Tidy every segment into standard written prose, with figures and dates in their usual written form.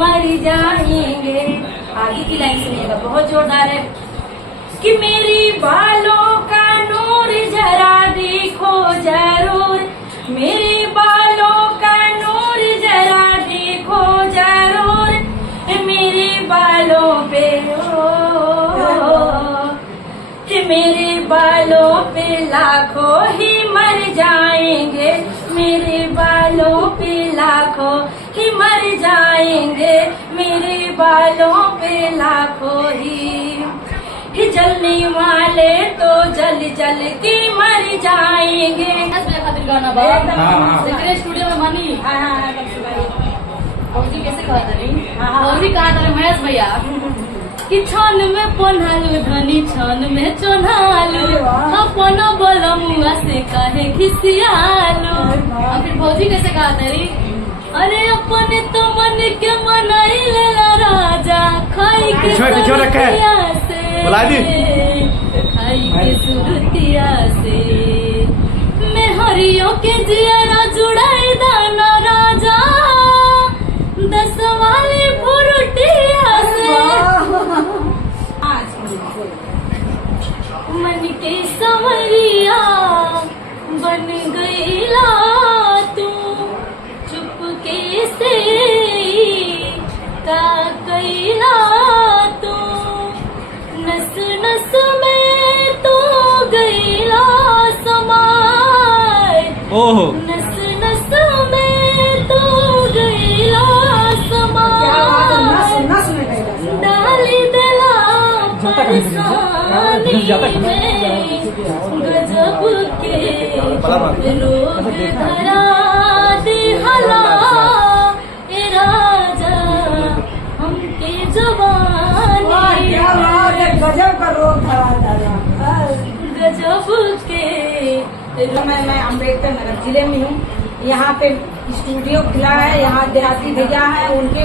मर जाएंगे। आगे की लाइन सुनिएगा, बहुत जोरदार है। कि मेरी बालों का नूर जरा देखो जरूर, मेरे बालों का नूर जरा देखो जरूर, मेरे बालों पे मेरे बालों पे लाखों ही मर जाएंगे, मेरे बालों पे लाखों ही मर जाएंगे, मेरे बालों पे लाखों ही जलने वाले तो जल जल के मर जाएंगे। खातिर गाना बाबा स्टूडियो में मानी। और जी कैसे कहा था? और भी कहा था महेश भैया कि छान में पन्हालू धनी छान में चोनालू, अपन बलमुआ से कहे खिसियालू। और फिर भौजी कैसे कहा तरी? अरे अपने तो मन के मनाई लेला राजा, खाई के सुरतिया से, खाई के सुरतिया से, मैं हरियो के जियारा जुड़ाई दाना राजा, 10 वाली फुरुटिया से। मन के संवरिया बन गईला तू, चुपके से का कैला तू, नस नस में तू गईला समाय, नस नस में तू गईला समाय, डाली दिला परेशानी में, गजब के रोग धरा दिहला ए राजा हमके जवानी, गजब का रोग धरा गजब के। मैं अम्बेडकर नगर जिले में हूँ। यहाँ पे स्टूडियो खुला है, यहाँ देहाती भैया है, उनके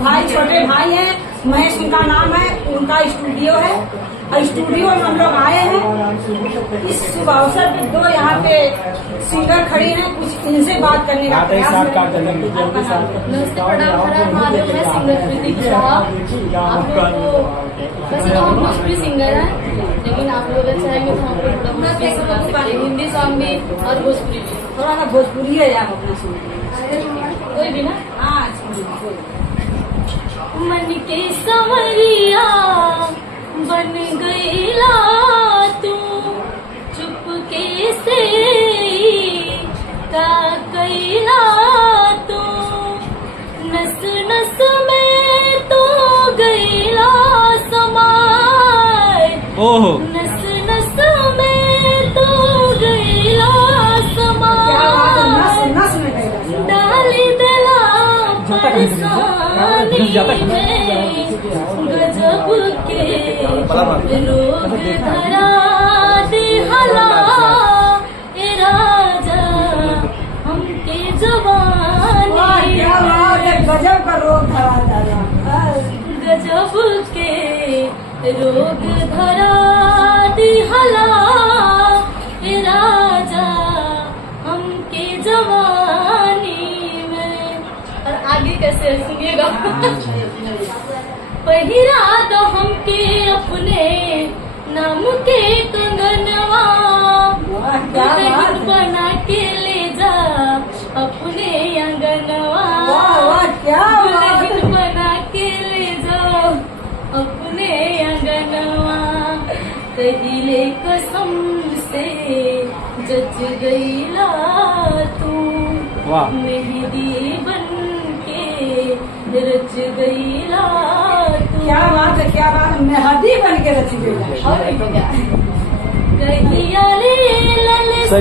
भाई छोटे भाई हैं, महेश उनका नाम है, उनका स्टूडियो है। और स्टूडियो में हम लोग आए हैं। इस शुभ अवसर पे 2 यहाँ पे सिंगर खड़ी हैं, कुछ इनसे बात करने का प्रयास है। नमस्ते, प्रणाम, हर महादेव। मैं सिंगर प्रीति कुशवाहा। आप लोगों को वैसे तो हम भोजपुरी सिंगर हैं, लेकिन आप लोग चाहेंगे तो हम लोग हिंदी सॉन्ग भी और भोजपुरी भी। थोड़ा ना भोजपुरी है यार अपना सुन कोई भी ना। हाँ, मन के संवरिया बन गईला तू, चुपके से का कैला तू, नस नस में तू गईला समाय, नस नस में तू गईला समाय, डाली दिला परेशानी में, गजब के रोग धरा दिहला ए राजा हमके जवानी, गजब का रोग धरा गजब के रोग धरा दिहला ए राजा हमके जवानी में। और आगे कैसे सुनिएगा। पहिरा दो हमके अपने नाम के कंगनवा, दुल्हन बना के ले जा अपने अंगनवा, दुल्हन बना के ले जाओ अपने अंगनवा, कहिले कसम से जच गईला तू, मेहंदी बन के रच गईला तू। क्या बात है, क्या बात है, मेहंदी बन के रच गईला। कहिया ले ललसा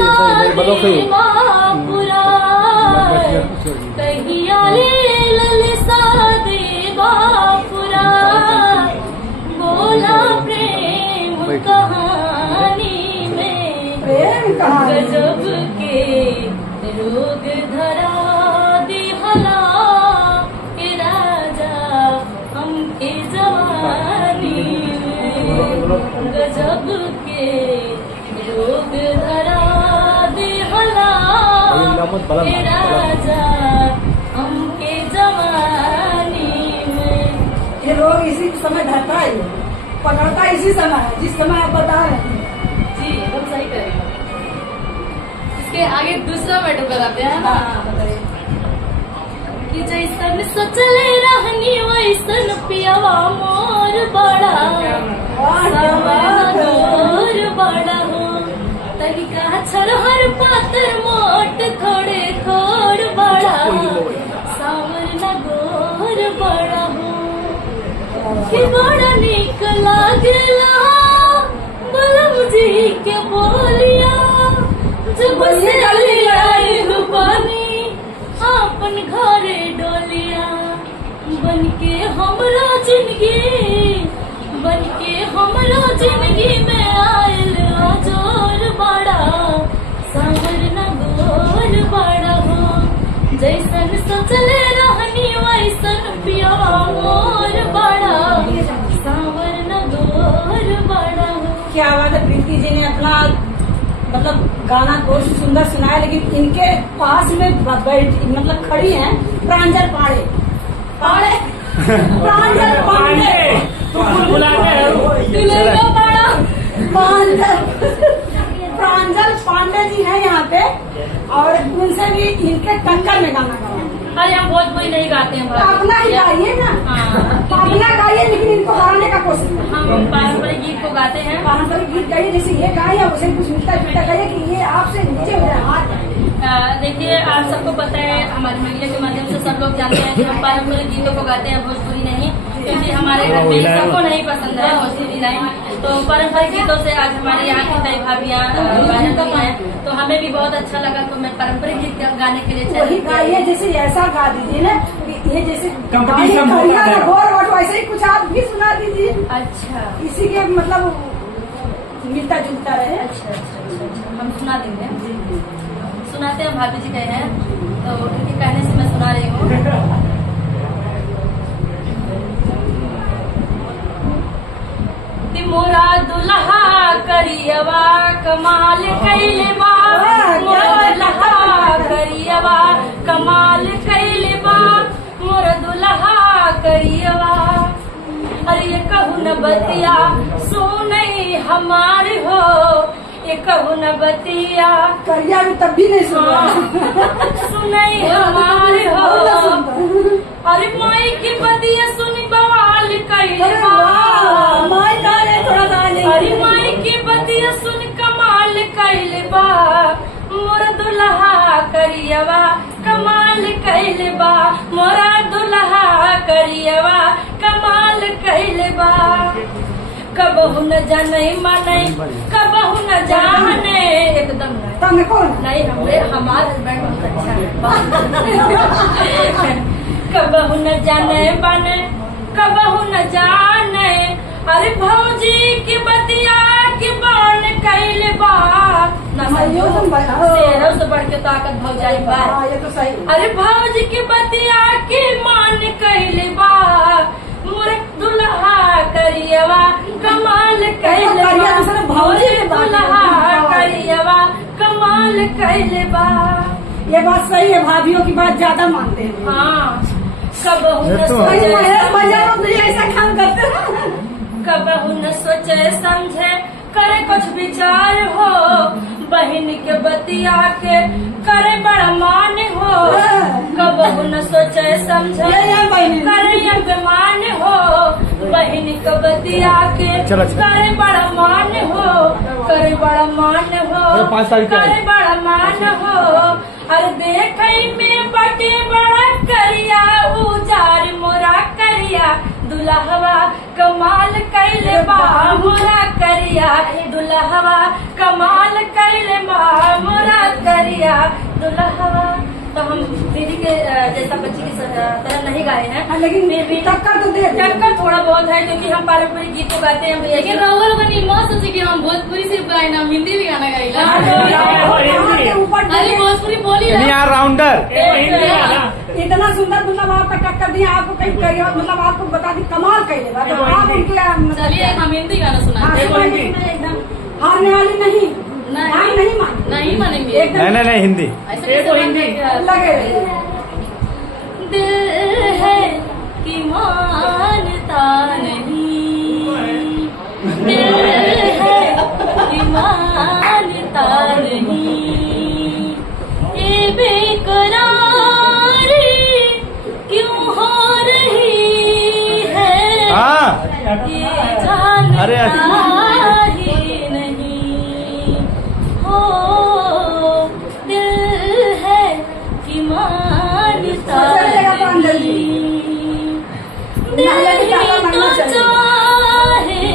देवापुरा, कहिया ले ललसा देवापुरा, बोला प्रेम कहानी में, गजब के रोग धरा दिहला के राजा हमके जवानी में, गजब के रोग धरा दिहला के राजा हमके जवानी उस समय धरता ही है, पकड़ता इसी समय है जिस समय आप बता रहे हैं। जी एकदम सही करेंगे। इसके आगे दूसरा मैटर बताते हैं ना, बताइए। कि जैसन सोचले रहनी वैसन पियावा मोर बड़ा, मोर बड़ा हो तरीका छरहर पातर मोट थोड़े थोड़ बड़ा, सावर न गोर बड़ा हो कि बड़ा निक लागला बलम जी के बोलिया, जब से आइल बानी अपन घरे डोलिया, बनके हमरा जिंदगी, बनके हमरा जिंदगी में आयल जोर बड़ा, सावर न गोर बड़ा हो जैसन सोचले रहनी वैसन पियावा मोर बड़ा, सावर न गोर बड़ा हो। क्या बात है, प्रीति जी ने अपना मतलब गाना बहुत सुंदर सुनाया, लेकिन इनके पास में मतलब खड़ी हैं प्रांजल पांडे, प्रांजल पांडे, प्रांजल पांडे जी हैं यहाँ पे, और उनसे भी इनके टक्कर में गाना गाया। अरे हम भोजपुरी नहीं गाते हैं, अपना ही गाइए ना, अपना गाइए, लेकिन इनको हराने का कोशिश करें। हम पारंपरिक गीत को गाते हैं, पारंपरिक गीत गाइए, जैसे ये गाए या उसे कुछ मिलता जुलता गाइए कि ये आपसे नीचे हो रहा हाथ। देखिए आप सबको पता है, हमारे मीडिया के माध्यम से सब लोग जानते हैं कि हम पारंपरिक गीतों को गाते हैं, भोजपुरी नहीं, क्योंकि हमारे घर में सबको नहीं पसंद है भोजपुरी लाइन। तो पारंपरिक गीतों से आज हमारे यहाँ की कई भाभियाँ गायन की हैं, तो हमें भी बहुत अच्छा लगा, तो मैं पारंपरिक गीत गाने के लिए वही गाइए, जैसे ऐसा गा दीजिए ना, ये जैसे कंपटीशन वैसे ही कुछ आप भी सुना दीजिए। अच्छा, इसी के मतलब मिलता जुलता रहे। अच्छा अच्छा अच्छा, हम सुना देंगे, सुनाते हैं। भाभी जी कहे हैं तो उनके कहने से मैं सुना रही हूँ। मोरा दुल्हा करियवा कमाल कैले बा, मोरा दुल्हा करियवा कमाल कैले बा, मोरा दुल्हा करियवा। अरे ये कहू न बतिया सुनई हमारी हो, ये कहू न बतिया करिया भी तब भी नहीं सुना, सुनई हमारी हो। अरे माई की बतिया सुनी बवाल कैले बा, अरे माई की बतिया सुन कमाल कैले बा, मोरा दुल्हा करियवा कमाल कैले बा, मोरा दुल्हा करियवा कमाल कैले बा। कबहू न जाने माने, कबहू न जाने, एकदम नहीं, हमारे हस्बैंड बहुत अच्छा है। कबहू न जाने बने, कबहू न जाने, अरे भौजी की बतिया की बाण कैले बा, शेरों से बढ़ के ताकत भौजाई बा। अरे भौजी की बतिया की मान कैले बा, मोर दुल्हा करियवा कमाल कैले बा, भौजी दुल्हा करियवा कमाल कैले बा। ये बात सही है, भाभियों की बात ज्यादा मानते हैं। हाँ, कबहू न ऐसा काम करते हैं, कबहू न सोचे समझे करे कुछ विचार हो, बहन के बतिया के करे बड़ा मान हो। कबहू न सोचे समझे करे अभिमान हो, बहन के बतिया के करे बड़ा मान हो, करे बड़ा मान हो, करे बड़ा मान हो। अरे देख में बटे बड़ा करिया उजार मोरा करिया, दुल्हवा कमाल कैले बा, मोरा करिया दुल्हवा कमाल कैले बा, मोरा करिया दुल्हवा। तो हम दीदी के जैसा बच्ची की तरह नहीं गाए हैं, लेकिन टक्कर तो दे, टक्कर थोड़ा बहुत है, क्योंकि हम पारंपरिक गीत को गाते हैं भैया। लेकिन राहुल का नहीं सोचे कि हम भोजपुरी सिर्फ गाए ना, हिंदी भी गाना गाइला। अरे भोजपुरी बोली राउंडर इतना सुंदर, मतलब आपका टक्कर दिया, आपको कहीं करिए, मतलब आपको बता दी कमाल कैले बा। तो आप उनके चलिए हम हिंदी गाना सुनाते हैं। एकदम हारने वाली नहीं, नहीं मानेंगे, नहीं हिंदी, ऐसे हिंदी लगे। दिल है कि मानता नहीं, तो चाहे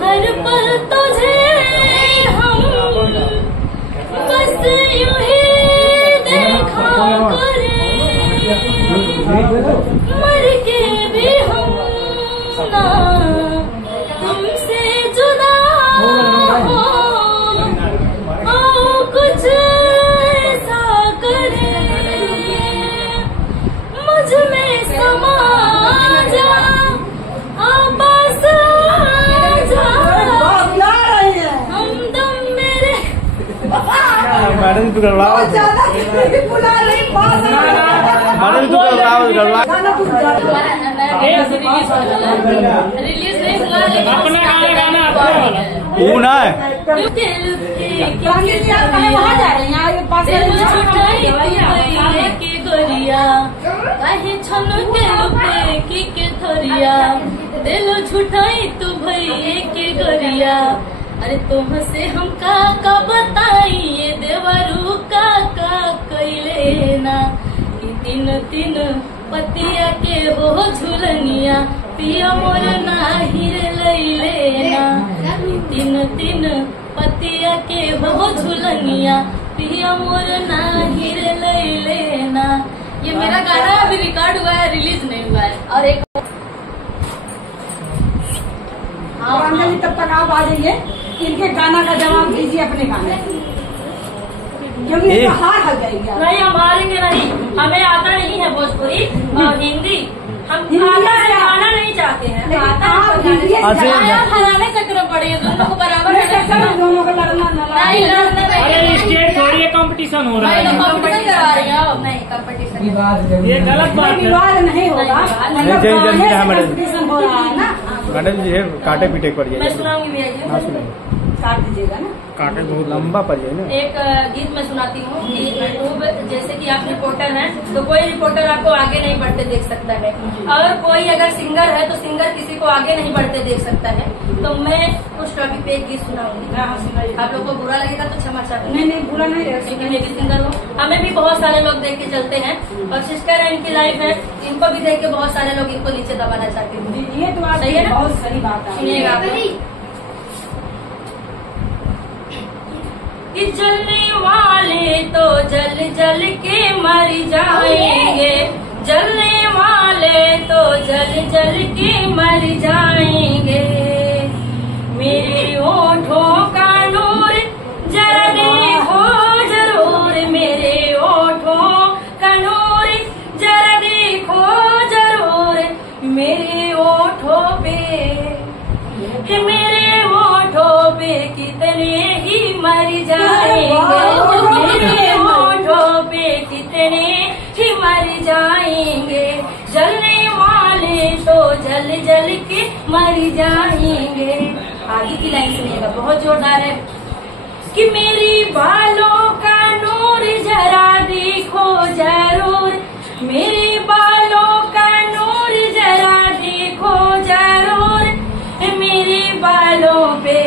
हर पल तुझे हम बस यूं ही देखा करें, मर के भी हम ना तुमसे जुदा हो, कुछ ऐसा करे मुझ में समा जा, आवाज़ आ जा, हमदम मेरे। मैडम तू गड़बड़ा मैडम तू गड़बड़ा रिलीज नहीं हुआ लेकिन अपना गाना वो ना है। दिल छुटाई तू भैया के गोरिया, अरे तुमसे हम का बताइए देवरू का कैले ना, कि तीन तीन पतिया के हो झुलनिया पिया मोर ना हिर लेना, तीन तीन पतिया के हो झुलनिया पिया मोर ना हिर लेना। ये मेरा गाना अभी रिकॉर्ड हुआ है, रिलीज नहीं हुआ है। और एक तब तक आप आ जाइए, इनके गाना का जवाब दीजिए अपने गाने, क्योंकि इनका हार हल जाएगी। नहीं हम हारेंगे नहीं, हमें आता नहीं है भोजपुरी और हिंदी, हम गाना नहीं चाहते हैं। हराने चक्कर में पड़े दोनों को बराबर, दोनों को लड़ना अरे स्टेट थोड़ी कंपटीशन हो रहा है, कंपटीशन करवा रही हो। नहीं कंपटीशन ये गलत बात है। विवाद नहीं होगा, कंपटीशन हो रहा है ना। मैडम जी काटे पीटे पड़ मैं जाए। सुनाऊंगी भैया जी, हाँ सुनाइए। काट दीजिएगा ना, काटे बहुत लंबा पड़ जाए ना। एक गीत मैं सुनाती हूँ कि यूट्यूब जैसे कि आप रिपोर्टर हैं तो कोई रिपोर्टर आपको आगे नहीं बढ़ते देख सकता है, और कोई अगर सिंगर है तो सिंगर किसी को आगे नहीं बढ़ते देख सकता है। तो मैं उस टॉपिक पे एक गीत सुनाऊंगी, आप लोग को बुरा लगेगा तो क्षमा चाहते हैं। नहीं बुरा नहीं रहेगा, क्योंकि मैं भी सिंगर हूँ, हमें भी बहुत सारे लोग देख के चलते हैं, और सिस्टर है इनकी लाइफ है, इनको भी देख के बहुत सारे लोग इनको नीचे दबाना चाहते हैं। ये तो आप सही है ना? बहुत सही बात है। सुनिएगा कि जलने वाले तो जल जल के मर जाएंगे, जलने वाले तो जल जल के मर जाएंगे, मेरे ओठों का नूर जरा देखो जरूर, मेरे ओठों का नूर जरा देखो जरूर, मेरे ओठों पे मेरे ओठों पे कितने ही मर जाएंगे, मेरे ओठों पे कितने ही मर जाएंगे, जलने वाले तो जल जल के मर जाएंगे। आगे की लाइन सुनिएगा, बहुत जोरदार है। कि मेरी बालों का नूर जरा देखो जरूर, मेरे बालों का नूर जरा देखो जरूर, मेरे बालों पे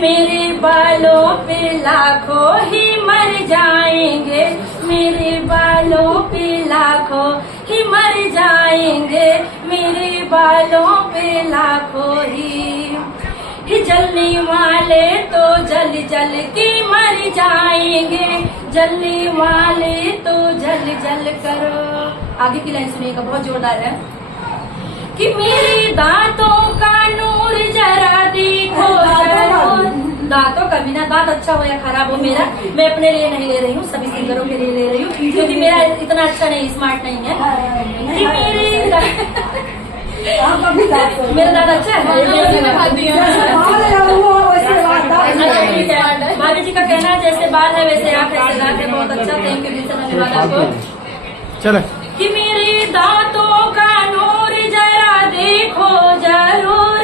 मेरे बालों पे लाखों ही मर जाएंगे, मेरे बालों पे लाखों ही मर जाएंगे, मेरे बालों पे लाखों ही जलने वाले तो जल जल के मर जाएंगे, जलने वाले तो जल जल करो। आगे की लाइन सुनिएगा, बहुत जोरदार है। कि मेरे दांतों का नूर जरा देखो जरूर, दांतों का बिना दांत अच्छा हो या खराब हो मेरा, मैं अपने लिए नहीं ले रही हूँ, सभी सिंगरों के लिए ले रही हूँ, क्योंकि मेरा इतना अच्छा नहीं, स्मार्ट नहीं है। कि मेरा दांत अच्छा है, भाभी जी का कहना है जैसे बाल है वैसे आप, ऐसे दांत है, बहुत अच्छा, थैंक यू धन्यवाद आपको। चलो कि मेरे दांतों का नूर जरा देखो जरूर,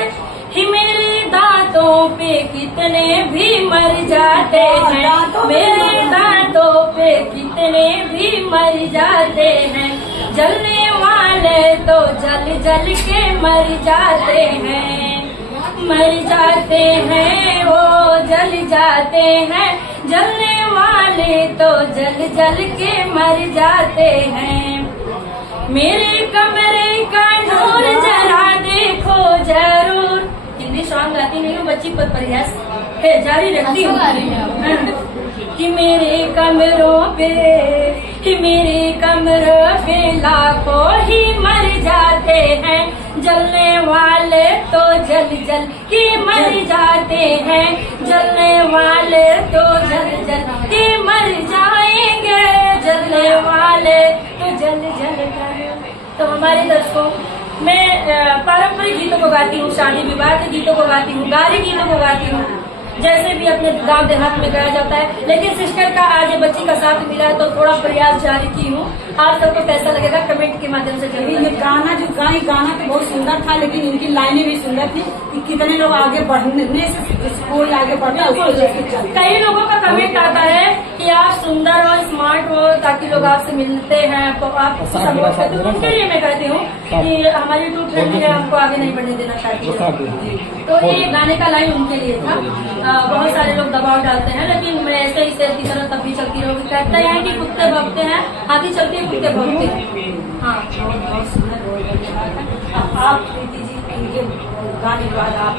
कि मेरे दांतों पे कितने भी मर जाते हैं, मेरे दांतों पे कितने भी मर जाते हैं, जलने वाले तो जल जल के मर जाते हैं, मर जाते हैं वो जल जाते हैं, जलने वाले तो जल जल के मर जाते हैं। मेरे कमरे का नूर जरा देखो जरूर। हिंदी सॉन्ग गाती नहीं हूँ, बच्ची पर प्रयास है जारी रखती हूँ कि मेरे कमरों पे लाखों ही मर जाते हैं, जलने वाले तो जल जल के मर जाते हैं, जलने वाले तो जल जल के मर जाएंगे, जलने वाले तो जल जल कर। तो हमारे दर्शकों, मैं पारंपरिक गीतों को गाती हूँ, शादी विवाह के गीतों को गाती हूँ, गारी गीतों को गाती हूँ, जैसे भी अपने गांव देहात में गाया जाता है। लेकिन सिस्टर का आज बच्ची का साथ मिला है तो थोड़ा प्रयास जारी की हूँ। आप सबको कैसा लगेगा कमेंट के माध्यम से जरूर। ये गाना जो गाई गाना तो बहुत सुंदर था, लेकिन इनकी लाइनें भी सुंदर थी कि कितने लोग आगे बढ़ने से कोई आगे बढ़ता है। कई लोगों का कमेंट आता है कि आप सुंदर और स्मार्ट हो ताकि लोग आपसे मिलते हैं, आप सपोर्ट करते हो। उनके लिए मैं कहती हूँ कि हमारी यूट्यूब फैमिली है, आपको आगे नहीं बढ़ने देना चाहती। तो ये गाने का लाइन उनके लिए था। बहुत सारे लोग दबाव डालते हैं, लेकिन मैं ऐसे ही शेर की तरह तब भी चलती रहूंगी। कहते हैं कि कुत्ते भौंकते हैं, हाथी चलती है, कुत्ते भौंकते हैं। हाँ, बहुत सुंदर। आप इनके गाने के बाद आप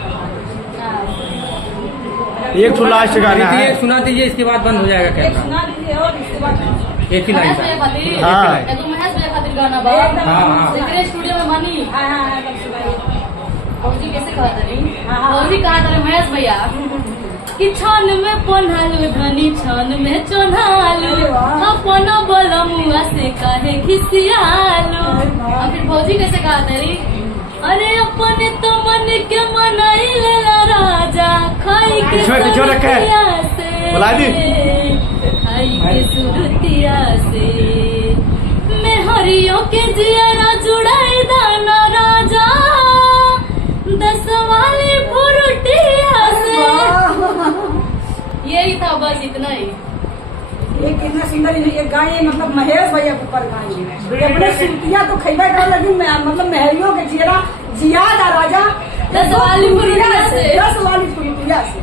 एक तो लास्ट गाना है, सुना दीजिए, इसके बाद बंद हो जाएगा क्या? सुना दीजिए और इसके बाद एक ही लाइन। हाँ। महेश भैया खातिर गाना बा स्टूडियो में बनी। फौजी कैसे कहा था नहीं? फौजी कहा था महेश भैया कि छान में पन्हालू धनी छान में चोन्हालू, अपन बलमुआ से काहे खिसियालू। और फिर फौजी कैसे कहा था री? अरे अपने तो मन के मनाई लेला राजा, खाई के सुरतिया से, खाई के सुरतिया से, मैं हरियों के जियारा जुड़ाई दाना राजा, 10 वाली फुरुटिया से। यही था, बस इतना ही। ये कितना सुंदर ये गाय, मतलब महेश भैया के ऊपर गाय अपने सुरतिया तो खैबा कर, लेकिन मतलब महरियों के जिया जियादा राजा 10 वाली फुरुटिया से, 10 वाली फुरुटिया से।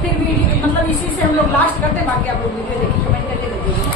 फिर वीडियो मतलब इसी से हम लोग लास्ट करते, बाकी आप लोग वीडियो देखिए, कमेंट करिए।